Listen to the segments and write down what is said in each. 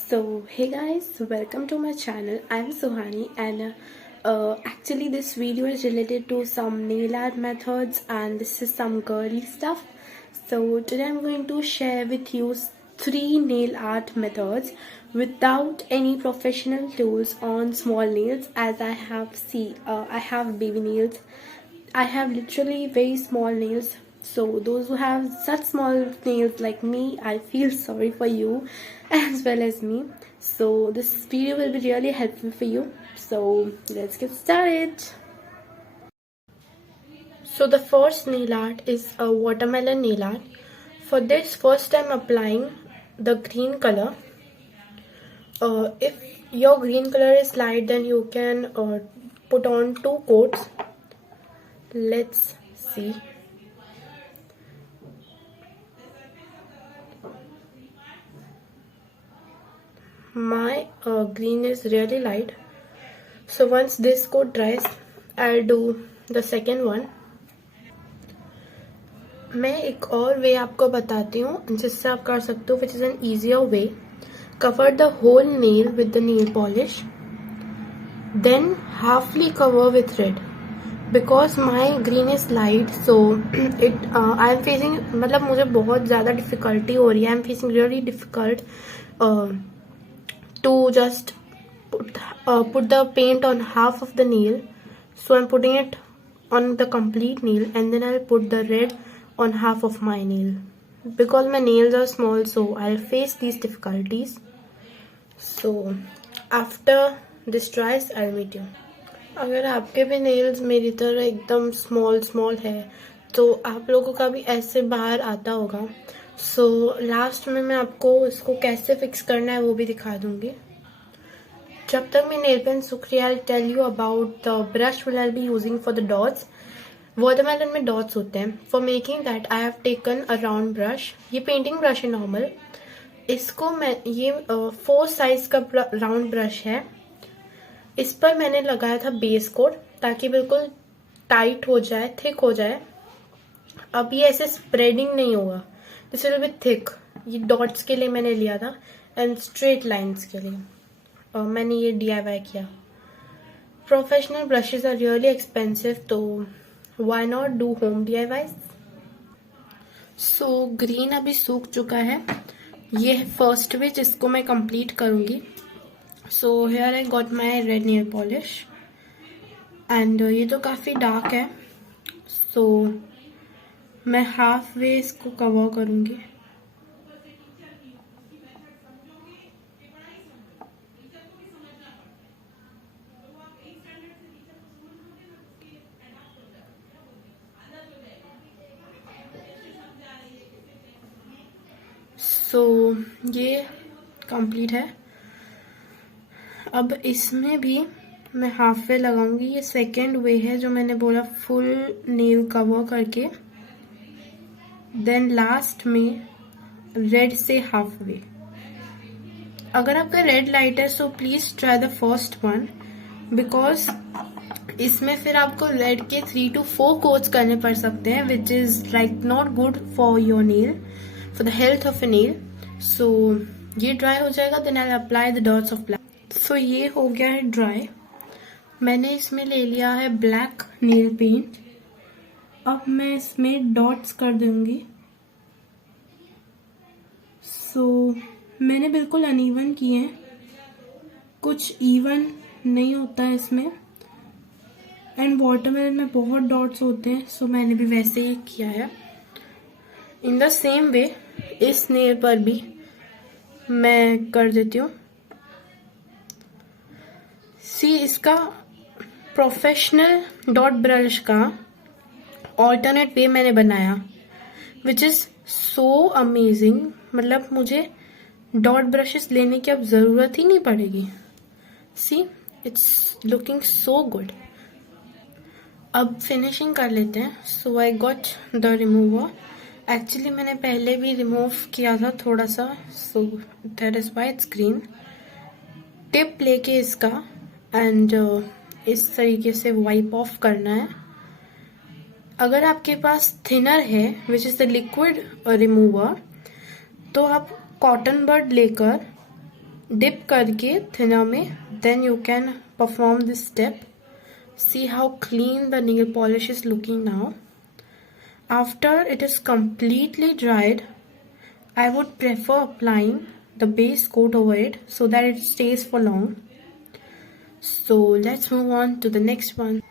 So hey guys, welcome to my channel. I'm Suhani and actually this video is related to some nail art methods and this is some girly stuff. So today I'm going to share with you 3 nail art methods without any professional tools on small nails, as I have baby nails. I have literally very small nails. So those who have such small nails like me, I feel sorry for you as well as me. So this video will be really helpful for you. So let's get started. So the first nail art is a watermelon nail art. For this, first I'm applying the green color. If your green color is light, then you can put on 2 coats. Let's see. My green is really light, so once this coat dries, I'll do the second one. मैं एक और वे आपको बताती हूँ जिससे आप कर सकते हो, which is an easier way. Cover the whole nail with the nail polish, then halfly cover with red. Because my green is light, so I am facing, मतलब मुझे बहुत ज़्यादा difficulty हो रही है. I am facing really difficult to just put the paint on half of the nail. So I'm putting it on the complete nail and then I'll put the red on half of my nail. Because my nails are small, so I'll face these difficulties. So after this dries, I'll meet you. अगर आपके भी nails मेरी तरह एकदम small है तो आप लोगों का भी ऐसे बाहर आता होगा. सो लास्ट में मैं आपको इसको कैसे फिक्स करना है वो भी दिखा दूंगी. जब तक मेरी नेल पेन सूख रही है, I tell you about the brush will I be using for the dots. Watermelon में डॉट्स होते हैं. For making that I have taken a round brush. ये पेंटिंग ब्रश है नॉर्मल. इसको मैं ये 4 साइज का राउंड ब्रश है. इस पर मैंने लगाया था बेस कोट ताकि बिल्कुल टाइट हो जाए, थिक हो जाए. अब ये ऐसे स्प्रेडिंग नहीं होगा, दिस विल बी थिक. ये डॉट्स के लिए मैंने लिया था एंड स्ट्रेट लाइंस के लिए मैंने ये DIY किया. Professional brushes are really expensive, तो why not do home DIYs. So green अभी सूख चुका है. ये है फर्स्ट वे जिसको मैं कंप्लीट करूंगी. So here I got my red nail polish and ये तो काफ़ी डार्क है, सो मैं हाफ वे इसको कवर करूँगी. सो ये कंप्लीट है. अब इसमें भी मैं हाफ वे लगाऊंगी. ये सेकेंड वे है जो मैंने बोला, फुल नेल कवर करके देन लास्ट में रेड से हाफ वे. अगर आपका रेड लाइट है so please try the first one, because इसमें फिर आपको रेड के 3 to 4 कोट्स करने पड़ सकते हैं, which is like not good for your nail, for the health of a nail. So ये ड्राई हो जाएगा, then I apply the dots of black. So ये हो गया है ड्राई. मैंने इसमें ले लिया है ब्लैक नेल पेंट. अब मैं इसमें डॉट्स कर दूंगी. सो मैंने बिल्कुल अनइवन किए हैं, कुछ इवन नहीं होता है इसमें. एंड वाटरमेलन में बहुत डॉट्स होते हैं, सो मैंने भी वैसे ही किया है. इन द सेम वे इस नेल पर भी मैं कर देती हूँ. सी, इसका प्रोफेशनल डॉट ब्रश का ऑल्टरनेट वे मैंने बनाया, विच इज सो अमेजिंग. मतलब मुझे डॉट ब्रशेस लेने की अब जरूरत ही नहीं पड़ेगी. See, it's looking so good. अब फिनिशिंग कर लेते हैं. So I got the remover. Actually मैंने पहले भी रिमूव किया था थोड़ा सा, so that is why it's green. Tip लेके इसका एंड इस तरीके से वाइप ऑफ करना है. अगर आपके पास थिनर है which is the liquid remover, तो आप कॉटन बड लेकर dip करके thinner में, then you can perform this step. See how clean the nail polish is looking now. After it is completely dried, I would prefer applying the base coat over it so that it stays for long. So let's move on to the next one.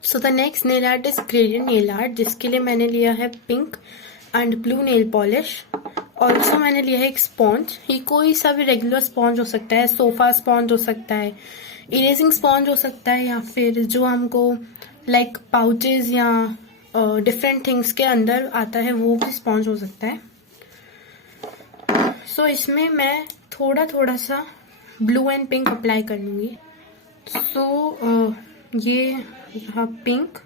So the next nail art is gradient nail art, जिसके लिए मैंने लिया है pink and blue nail polish. Also मैंने लिया है एक sponge. ये कोई सा भी रेगुलर स्पॉन्ज हो सकता है, सोफा स्पॉन्ज हो सकता है, इरेजिंग स्पॉन्ज हो सकता है, या फिर जो हमको लाइक पाउचेज या डिफरेंट थिंग्स के अंदर आता है वो भी स्पॉन्ज हो सकता है. सो इसमें मैं थोड़ा थोड़ा सा ब्लू एंड पिंक अप्लाई कर लूँगी. सो ये यहाँ पिंक.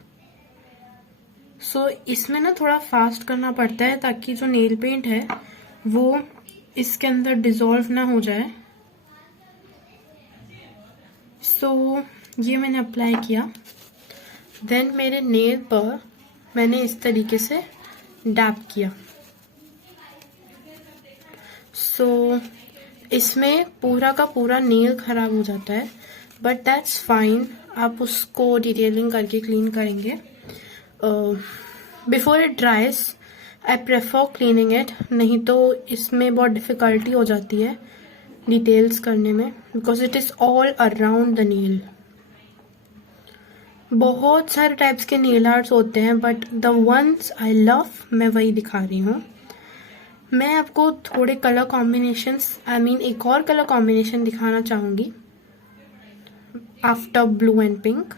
सो इसमें ना थोड़ा फास्ट करना पड़ता है ताकि जो नेल पेंट है वो इसके अंदर डिजॉल्व ना हो जाए. सो ये मैंने अप्लाई किया. देन मेरे नेल पर मैंने इस तरीके से डैप किया. सो इसमें पूरा का पूरा नेल खराब हो जाता है, बट दैट्स फाइन. आप उसको डिटेलिंग करके क्लीन करेंगे. Before it ड्राइज I prefer cleaning it, नहीं तो इसमें बहुत डिफ़िकल्टी हो जाती है डिटेल्स करने में, because it is all around the nail. बहुत सारे टाइप्स के नेल आर्ट्स होते हैं, but the ones I love मैं वही दिखा रही हूँ. मैं आपको थोड़े कलर कॉम्बिनेशंस, एक और कलर कॉम्बिनेशन दिखाना चाहूँगी आफ्टर ब्लू एंड पिंक.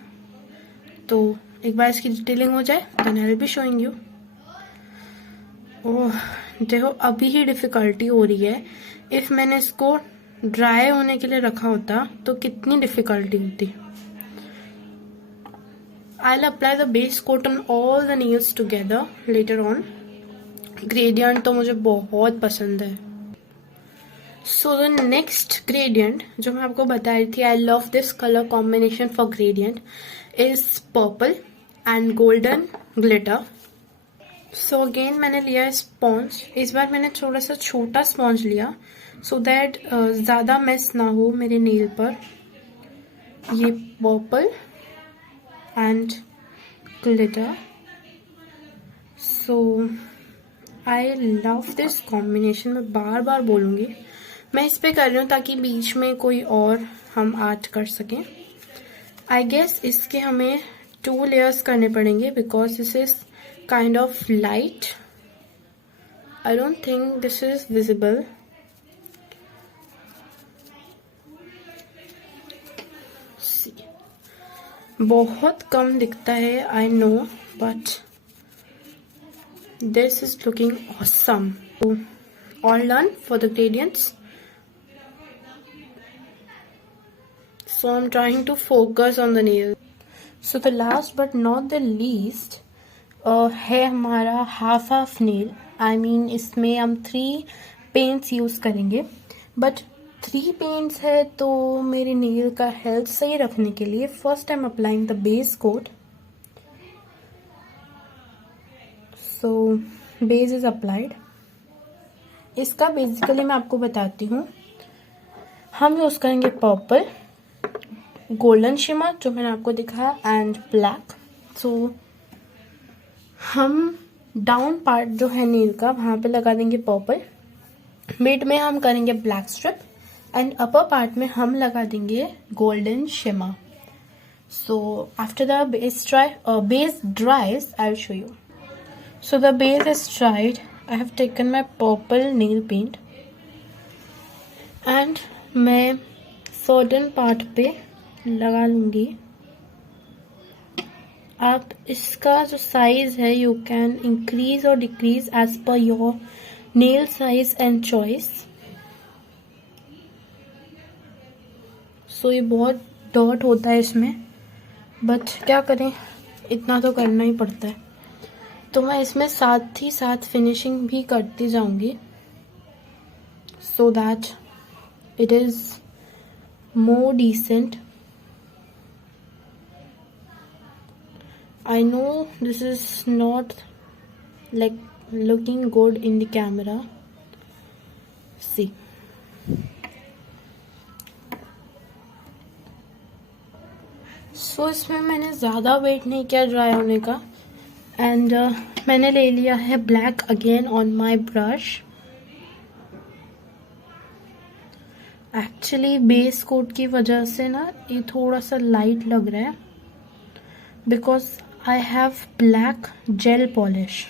तो एक बार इसकी डिटेलिंग हो जाए then I will be showing you. Oh देखो अभी ही डिफ़िकल्टी हो रही है. इफ़ मैंने इसको ड्राई होने के लिए रखा होता तो कितनी डिफ़िकल्टी होती. I will apply the base coat on all the nails together later on. Gradient तो मुझे बहुत पसंद है. सो द नेक्स्ट ग्रेडियंट जो मैं आपको बता रही थी, I love this colour combination for gradient, is purple and golden glitter. So again मैंने लिया है स्पॉन्ज. इस बार मैंने थोड़ा सा छोटा स्पॉन्ज लिया सो दैट ज़्यादा मेस ना हो मेरे नेल पर. ये purple and glitter. So I love this combination. मैं बार बार बोलूँगी. मैं इस पे कर रही हूँ ताकि बीच में कोई और हम आर्ट कर सकें. आई गेस इसके हमें 2 लेयर्स करने पड़ेंगे because this is kind of light. I don't think this is visible. बहुत कम दिखता है I know, but this is looking awesome. So, all done for the gradients. So I'm trying to focus on the nail. So the last but not the least है हमारा half nail. इसमें हम 3 paints use करेंगे, but 3 paints है तो मेरे nail का health सही रखने के लिए first I am applying the base coat. So base is applied. इसका बेसिकली मैं आपको बताती हूँ. हम यूज़ करेंगे पर्पल, गोल्डन शिमर जो मैंने आपको दिखाया, एंड ब्लैक. सो हम डाउन पार्ट जो है नेल का वहाँ पे लगा देंगे पर्पल. मिड में हम करेंगे black strip and upper part में हम लगा देंगे golden shimmer. So after the base ड्राइज I will show you. So the base is dried. I have taken my purple nail paint and मैं certain part पे लगा लूँगी. आप इसका जो साइज है you can increase or decrease as per your nail size and choice. So ये बहुत डॉट होता है इसमें, बट क्या करें, इतना तो करना ही पड़ता है. तो मैं इसमें साथ ही साथ फिनिशिंग भी करती जाऊंगी so that it is more decent. I know this is not like looking good in the camera. See so इसमें मैंने ज़्यादा वेट नहीं किया ड्राई होने का एंड मैंने ले लिया है black again on my brush. Actually base coat की वजह से ना ये थोड़ा सा लाइट लग रहा है because I have black gel polish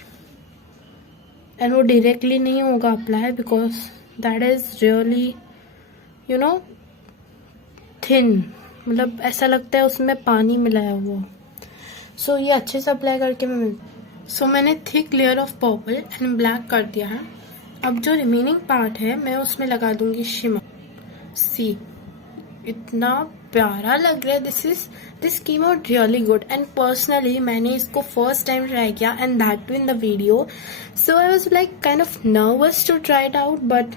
and वो डायरेक्टली नहीं होगा apply because that is really you know thin. मतलब ऐसा लगता है उसमें पानी मिलाया हुआ. सो ये अच्छे से अप्लाई करके सो मैंने thick layer of purple and black कर दिया है. अब जो रिमेनिंग पार्ट है मैं उसमें लगा दूंगी शिमर. सी इतना प्यारा लग रहा है. This came out really good and personally मैंने इसको फर्स्ट टाइम ट्राई किया and that too in the video. So I was like kind of nervous to try it out but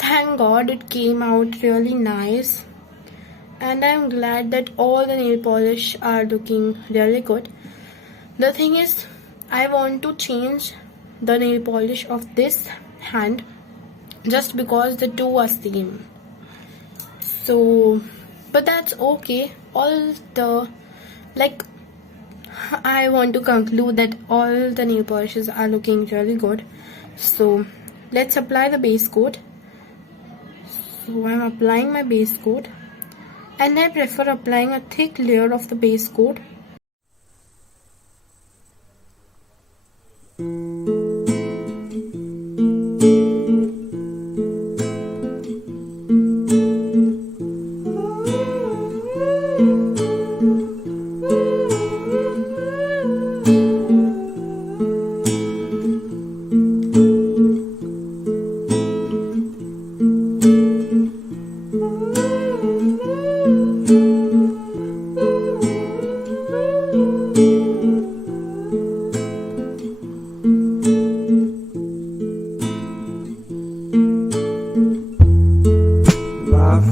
thank God it came out really nice and I'm glad that all the nail polish are looking really good. The thing is I want to change the nail polish of this hand just because the two are same. So but that's okay. All the like I want to conclude that all the nail polishes are looking really good. So let's apply the base coat. So I'm applying my base coat and I prefer applying a thick layer of the base coat.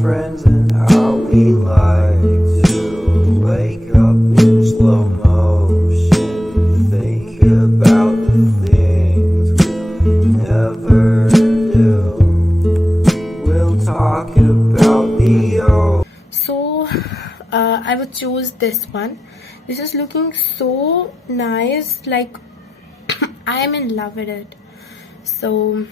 Friends and how we like to wake up in slow motion, think about the things we never do. We'll talk about the old. So I would choose this one. This is looking so nice, like I am in love with it. So